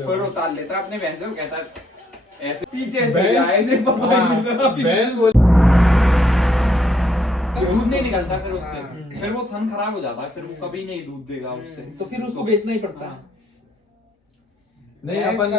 फिर उतार लेता अपने भैंस को, कहता ऐसे पीछे से आए थे भैंस बोल दूध नहीं निकलता फिर उससे, फिर वो थन खराब हो जाता है, फिर वो कभी नहीं दूध देगा उससे, तो फिर उसको बेचना ही पड़ता है। नहीं अपन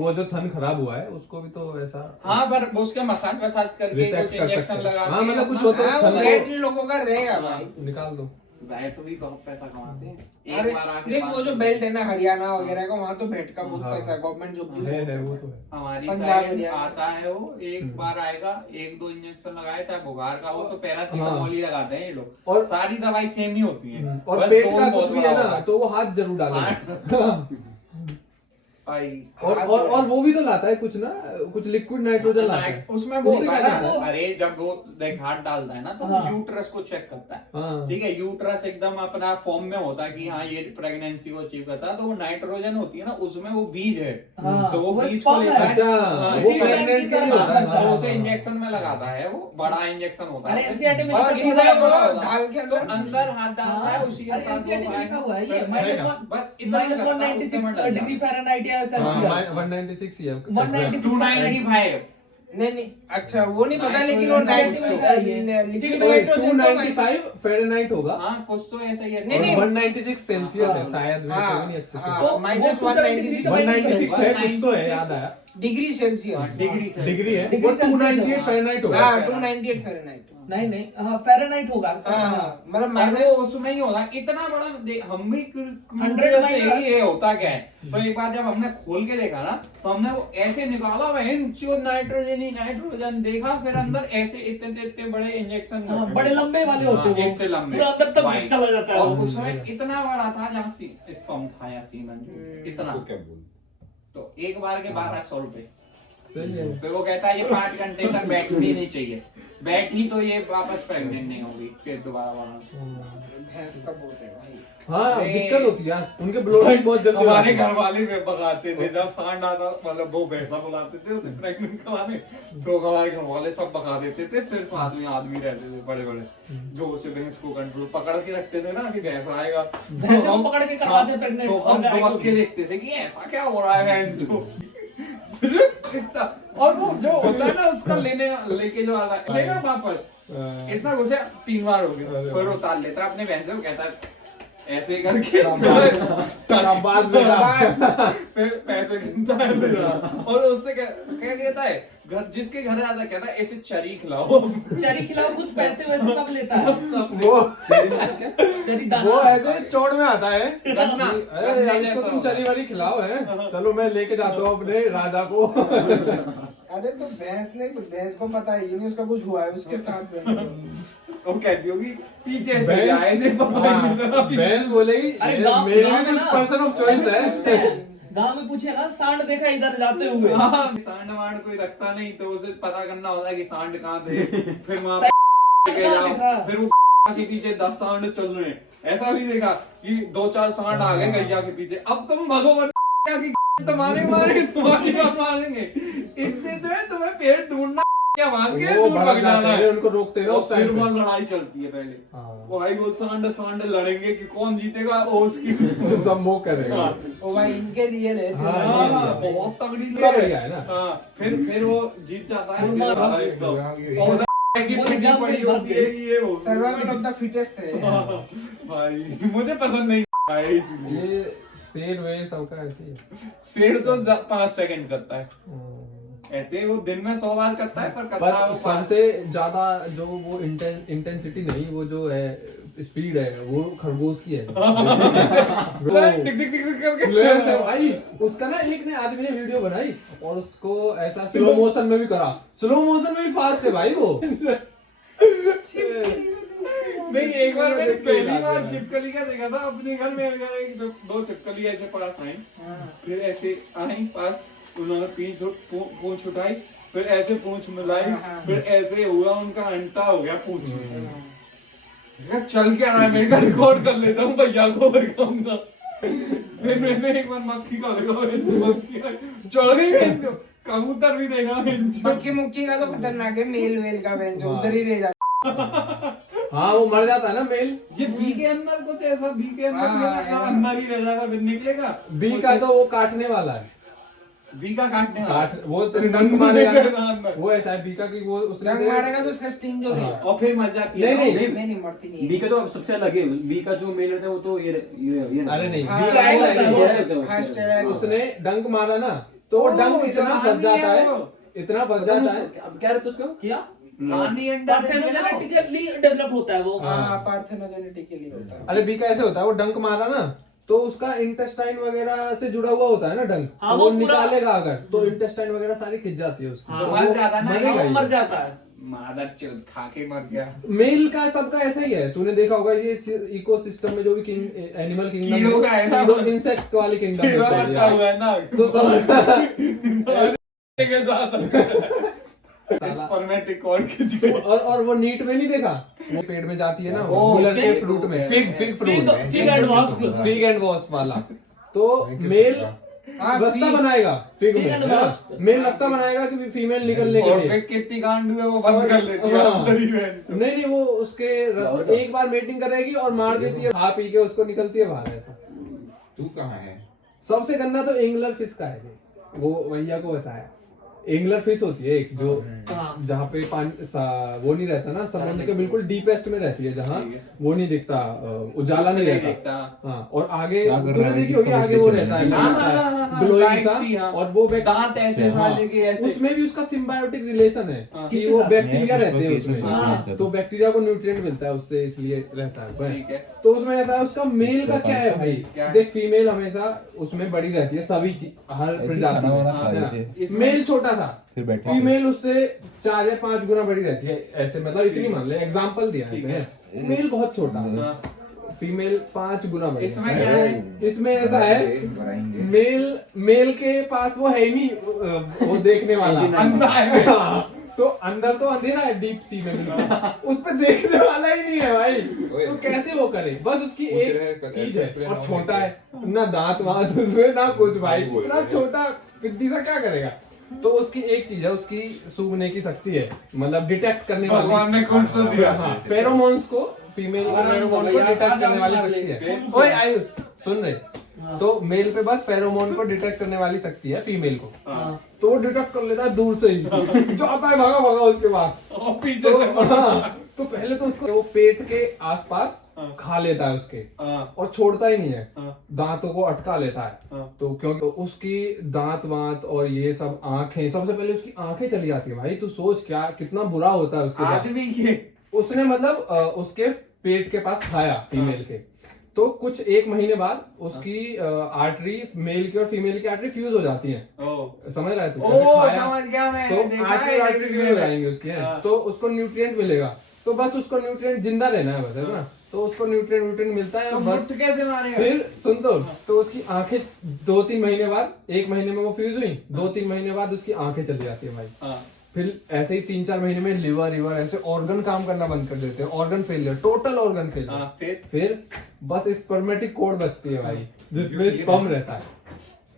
वो जो थन खराब हुआ है उसको भी तो ऐसा हाँ, पर वो उसके मसाज वसाज करके रिसेट कुछ कर इंजेक्शन सकते हैं। लगा हाँ, के मतलब कुछ अपना- होता है हाँ, थन वो को रेट लोगों का रहेगा भाई। निकाल दो। वैट भी बहुत पैसा कमाते हैं। अरे एक बार आके देख वो जो बेल्ट है ना हरियाणा वगैरह का, वहाँ तो भेंट का बहुत हाँ। पैसा है, गवर्नमेंट जॉब भी है वो तो है। हमारी पंजाब साइड हरियाणा। आता है वो, एक बार आएगा, एक दो इंजेक्शन लगाए, चाहे बुखार का हो तो पैरासीटामोल ही लगाते हैं ये लोग, और सारी दवाई सेम ही होती है, और पेट का कुछ भी है ना तो वो हाथ जरूर डालेगा। और वो भी तो लाता है कुछ ना, कुछ लिक्विड नाइट्रोजन लाता है उसमें वो उससे होता क्या है करता ना, अरे जब वो देख हाथ डालता है ना तो हाँ। यूट्रस को चेक करता है, हाँ। ठीक है, यूट्रस एकदम अपना फॉर्म में होता है कि हाँ ये प्रेगनेंसी को अचीव करता है, तो वो नाइट्रोजन होती है ना उसमें वो बीज है, हाँ, तो वो वो बीज को sperm लेता है। है, अच्छा, हाँ, वो इसी प्रेग्नेंट टाइप के लिए होता है। तो हाँ। उसे इंजेक्शन में लगाता है, वो बड़ा इंजेक्शन होता अरे है, NCERT में और लिखा सीधा हुआ है, बड़ा होता है। ढाल के तो अंदर अंदर हाथ डालता है, हाँ, उसी के अरे साथ NCERT में लिखा हुआ है ये बस इतना ही करता है, उससे मत -196 डिग्री फ़ारेनहाइट या सेल्सियस। 196 ही है 196 295 नहीं नहीं, अच्छा वो नहीं पता, लेकिन वो नाइट्रोजन में लिखा है ये। लिक्विड ओए, नाइट्रोजन तो भाई 295 फ़ारेनहाइट होगा हाँ कुछ तो ऐसा ही है, नहीं, नहीं। 196 सेल्सियस है शायद, मेरे को भी नहीं अच्छे से। हाँ, तो माइनस वो 273 से 196 है, कुछ तो है, याद आया। डिग्री सेल्सियस, डिग्री है, डिग्री वो सेल्सियस 298 है। फ़ारेनहाइट होगा। हाँ 298 फ़ारेनहाइट। नहीं नहीं, हाँ फ़ारेनहाइट होगा। हाँ मतलब और माइनस वो उसमें ही होता है इतना बड़ा हम भी 100 से माइनस। ये होता क्या है, तो एक बार जब हमने खोल के देखा ना तो हमने वो ऐसे निकाला, वह नाइट्रोजन ही नाइट्रोजन देखा, फिर अंदर ऐसे इतने इतने बड़े इंजेक्शन हाँ, बड़े लंबे वाले होते हैं वो। इतने लंबे पूरा अंदर तक White। चला जाता है और वो। उसमें इतना बड़ा था जहाँ स्पर्म था या सीमन इतना, तो एक बार के 1200 रुपए। सही है। फिर वो कहता है ये 5 घंटे तक बैठनी नहीं चाहिए, बैठी तो ये वापस प्रेग्नेंट नहीं होगी, फिर दोबारा भैंस का बहुत है भाई। हाँ, अरे। दिक्कत होती है यार, उनके ब्लो लाइन बहुत जल्दी हमारे आती है। घर वाले भी भगाते थे जब सांड आता, मतलब वो भैंसा बुलाते थे उसे प्रेग्नेंट कराने, तो हमारे घर वाले सब भगा देते थे, सिर्फ आदमी रहते थे बड़े बड़े जो उसे भैंस को कंट्रोल पकड़ के रखते थे ना कि भैंस आएगा, भैंस को पकड़ के करवाते प्रेग्नेंट, तो और हम गाय को दबक के भी। देखते थे कि ऐसा क्या हो रहा है जो सिर्फ इतना, और वो जो होता है ना उसका लेके जो आ रहा है वापस इतना घुसे 3 बार हो गया, फिर उतार लेता अपने भैंस को, कहता है ऐसे करके शाबाश बेटा। फिर पैसे गिनता है मेरा, और उससे क्या कहता है घर जिसके घर आता है, कहता है ऐसे चरी खिलाओ, चरी खिलाओ, कुछ पैसे वैसे सब लेता है। वो चरी दाना। वो ऐसे चौड़ में आता है, गन्ना अरे यार इसको तुम चरी वारी खिलाओ है, चलो मैं लेके जाता हूँ अपने राजा को। अरे तो भैंस को पता है ये नहीं उसका कुछ हुआ है उसके साथ में। वो कहती होगी पीछे से भैंस- आए थे पता नहीं लगा पीछे। भैंस बोलेगी अरे गाँव मेरी में भी कुछ ना, पर्सन ऑफ चॉइस है। गाँव में पूछे ना, सांड देखा इधर जाते हुए। हाँ, सांड वांड कोई रखता नहीं तो उसे पता करना होता है कि सांड कहाँ थे, फिर वहाँ लेके जाओ, फिर वो के पीछे 10 सांड चल रहे हैं, ऐसा भी देखा कि 2-4 सांड आ गए गैया के पीछे, अब तुम भगो की तुम्हारे तुम्हारी बात मारेंगे, इतने जो है तुम्हें पेड़ ढूंढना क्या मांग के वो दूर भड़क भाग जाना जाते हैं, है, उनको रोकते हैं ना और उस फिर टाइम वहाँ पे। लड़ाई चलती है पहले, हाँ। वो भाई वो सांड लड़ेंगे कि कौन जीतेगा, वो उसकी सब वो करेगा। हाँ। ओ भाई इनके लिए रहते हाँ, हैं। ये हाँ, भी है। बहुत तगड़ी इतना लड़ाई बढ़िया है ना। हाँ, फिर वो जीत जाता है, उन्माद फिर हम- एकदम। और की वो पिटी एग्जाम पड़ी में होती है कि ये हो सर्वाइवल ऑफ द फिटेस्ट है। हाँ, भाई मुझे पसंद नहीं आया इसलिए। ये शेर वेर सबका ऐसे ही है। शेर तो 5 सेकंड करता है, हम्म। ऐसे वो दिन में 100 बार करता है, पर करता है पर वो 5। सबसे ज्यादा जो वो इंटेंसिटी नहीं, वो जो है स्पीड है वो खरगोश की है। टिक टिक टिक टिक करके फ्लेक्स है भाई उसका ना, एक ने आदमी ने वीडियो बनाई और उसको ऐसा स्लो मोशन में भी करा, स्लो मोशन में भी फास्ट है भाई वो। नहीं, एक बार मैंने पहली बार छिपकली का देखा था अपने घर में, एक दो छिपकली ऐसे पास आई, फिर ऐसे आई पास, उन्होंने पूंछ उठाई, फिर ऐसे पूंछ मिलाई, फिर ऐसे हुआ उनका अंटा हो गया पूंछ में। चल क्या रहा है, मैं का रिकॉर्ड कर लेता हूँ, भैया को दिखाऊंगा। फिर मैंने एक बार मक्खी का देखा, मक्खी चढ़ गई, कबूतर भी देखा, मक्खी मुक्की का तो खतरनाक है, मेल वेल का बहन जो उधर ही रह जाता हाँ वो मर जाता है ना मेल। ये बी के अंदर कुछ ऐसा, बी के हाँ, अंदर अंदर ही रह जाएगा, फिर निकलेगा। बी का तो वो काटने वाला है। बीका काटने वाला। वो तेरे डंक मारेगा ना, वो ऐसा है बीका की वो उसने रंग मारेगा तो उसका स्टिंग जो है और फिर मर जाती है। नहीं, नहीं मरती नहीं बी का तो सबसे अलग है, बी का जो मेल रहता है वो तो ये अरे नहीं हाँ, बीका ऐसा ऐसा है है। हाँ, स्टेरॉइड। उसने डंक मारा ना तो वो डंक इतना फंस जाता है, इतना फंस जाता है। अब क्या रहता है उसका? क्या रानी अंडा पार्थेनोजेनेटिकली डेवलप होता है वो। हाँ पार्थेनोजेनेटिकली होता है। अरे बीका ऐसे होता है, वो डंक मारा ना तो उसका इंटेस्टाइन वगैरह से जुड़ा हुआ होता है ना डंक, हाँ, तो वो वो पूरा- निकालेगा अगर तो इंटेस्टाइन वगैरह सारी खिंच जाती है उसकी, हाँ, तो मर वो जाता ना, मरेगा वो ही। मर जाता है। मादर चोद खा के मर गया। मेल का सबका ऐसा ही है, तूने देखा होगा ये इकोसिस्टम में जो भी एनिमल कीड़ों का है ना। किंगडम, इंसेक्ट वाली किंगडम कीड़ा बचा हुआ है ना। तो सब के साथ स्पर्मेटिक कॉर्ड के और वो नीट में नहीं देखा, वो पेड़ में जाती है ना वो गुलर उसके- के फ्रूट में, fig fig fruit, and wasp. Fig and wasp वाला। तो मेल हाँ, रास्ता fig- बनाएगा फिग Fig में, and है ना? wasp। मेल रास्ता बनाएगा कि फीमेल निकलने के और लिए। फिर कितनी गांडू है वो बंद कर लेती है हाँ। अंदर ही बहन। नहीं वो उसके रास्ते एक बार मेटिंग करेगी और मार देती है, खा पी के उसको निकलती है बाहर। ऐसा तू कहाँ है? सबसे गंदा तो एंगलर फिश का है, वो भैया को बताया। एंगलर फिश होती है एक जो हाँ। जहाँ पे वो नहीं रहता ना, समुद्र के बिल्कुल डीपेस्ट में रहती है, जहाँ वो नहीं दिखता, उजाला नहीं रहता। हाँ, और आगे क्या कर तूने रहा है? देखी होगी, आगे वो रहता है हाँ, हाँ, हाँ, हाँ, ग्लोइंग lights सा, भी, हाँ। और वो दांत ऐसे हाँ, वाले के ऐसे। उसमें भी उसका सिम्बायोटिक रिलेशन है हाँ। कि किसके वो साथ? बैक्टीरिया मैं रहते हैं किसको उसमें, कहता हूँ, ऐसा तो बैक्टीरिया को न्यूट्रिएंट मिलता है उससे, इसलिए रहता है। ठीक है। तो उसमें ऐसा है, उसका मेल का क्या है भाई, क्या है? देख फीमेल हमेशा उसमें बड़ी रहती है सभी हर ऐसे प्रजाति खाना वाना में, खा है ना? रहे थे। इसमें- मेल छोटा सा, फिर बैठे फीमेल उससे 4 या 5 गुना बड़ी रहती है, ऐसे मतलब इतनी मान ले, एग्जांपल दिया ठीक ऐसे है। है। मेल बहुत छोटा है, हाँ। फीमेल 5 गुना बड़ी इसमें है। क्या है? इसमें ऐसा है, मेल के पास वो है ही नहीं वो देखने वाला, अंधा है। हाँ, तो अंदर तो अंधेरा है डीप सी में बिल्कुल। उस पे देखने वाला ही नहीं है भाई, तो कैसे वो करे, बस उसकी पूछ रहे एक हैं, चीज ऐसे है, और plan छोटा होने है ना, दांत वांत उसमें ना कुछ भाई, नहीं बोल इतना रहे। छोटा पिद्दी सा क्या करेगा। तो उसकी एक चीज है, उसकी सूंघने की शक्ति है, मतलब डिटेक्ट करने भगवान वाली, ने कुछ तो दिया। हाँ, फेरोमोन्स को, फीमेल के हाँ, फेरोमोन को भैया, डिटेक्ट करने वाली आजाद शक्ति मार है। ले। ओए आयुष सुन रहे, तो मेल पे बस फेरोमोन को डिटेक्ट करने वाली शक्ति है, फीमेल को, हाँ। तो वो डिटेक्ट कर लेता है दूर से ही, जाता है भागा भागा उसके पास। और पीछे तो से हाँ, तो पहले तो उसको वो पेट के आसपास खा लेता है उसके, हाँ, और छोड़ता ही नहीं है, हाँ। दांतों को अटका लेता है। हाँ। तो क्योंकि उसकी दांत वांत और ये सब आंखें, सबसे पहले उसकी आंखें चली जाती है भाई, तू सोच क्या कितना बुरा होता है उसके साथ। आदमी के उसने मतलब उसके पेट के पास खाया फीमेल के, तो कुछ 1 महीने बाद उसकी आर्टरी, मेल की और फीमेल की आर्टरी फ्यूज हो जाती है, ओ समझ रहा है तू, ओ जैसे खाया, समझ गया मैं, तो देखा आर्टरी है आर्टरी फ्यूज हो जाएंगे उसकी, है। हाँ। तो उसको न्यूट्रिएंट मिलेगा, तो बस उसको न्यूट्रिएंट जिंदा लेना है बस, है ना, तो उसको न्यूट्रिएंट मिलता है, तो बस मुफ्त कैसे मारेगा? फिर सुन तो उसकी आंखें 2-3 महीने बाद, 1 महीने में वो फ्यूज हुई, 2-3 महीने बाद उसकी आंखें चली जाती है भाई। हाँ। फिर ऐसे ही 3-4 महीने में लिवर ऐसे ऑर्गन काम करना बंद कर देते हैं, organ failure, total organ failure. हाँ, फिर बस स्पर्मेटिक कोड बचती है भाई, जिसमें स्पर्म रहता है।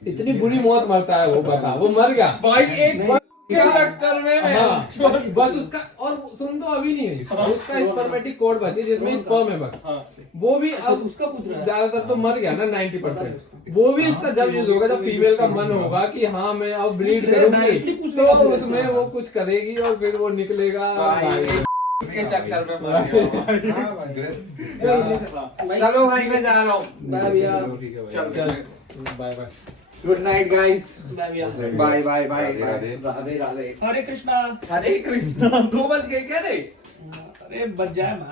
इतनी बुरी मौत मरता है वो, बता, वो मर गया भाई एक बार के चक्कर में मैं हाँ, बस उसका, और सुन तो अभी नहीं है, उसका स्पर्मेटिक कोड बची जिसमें स्पर्म है बस, हाँ। वो भी अच्छा, अब उसका पूछ रहा है। ज्यादातर तो मर गया ना 90%, वो भी उसका जब यूज होगा जब फीमेल का मन होगा कि हाँ मैं अब ब्रीड directly करूंगी, पूछने का तो पूछ उसमें रहा है। वो कुछ करेगी और फिर वो निकलेगा भाई, भाई। के चक्कर में मर गया। हाँ भाई। चलो भाई मैं जा रहा हूँ। बाय भैया। चल चल bye bye. Good night guys. Bye भैया। Bye bye bye Radhe, Radhe. Radhe Radhe. Hare Krishna. Hare Krishna 2 बज गए क्या रे? अरे बच जाए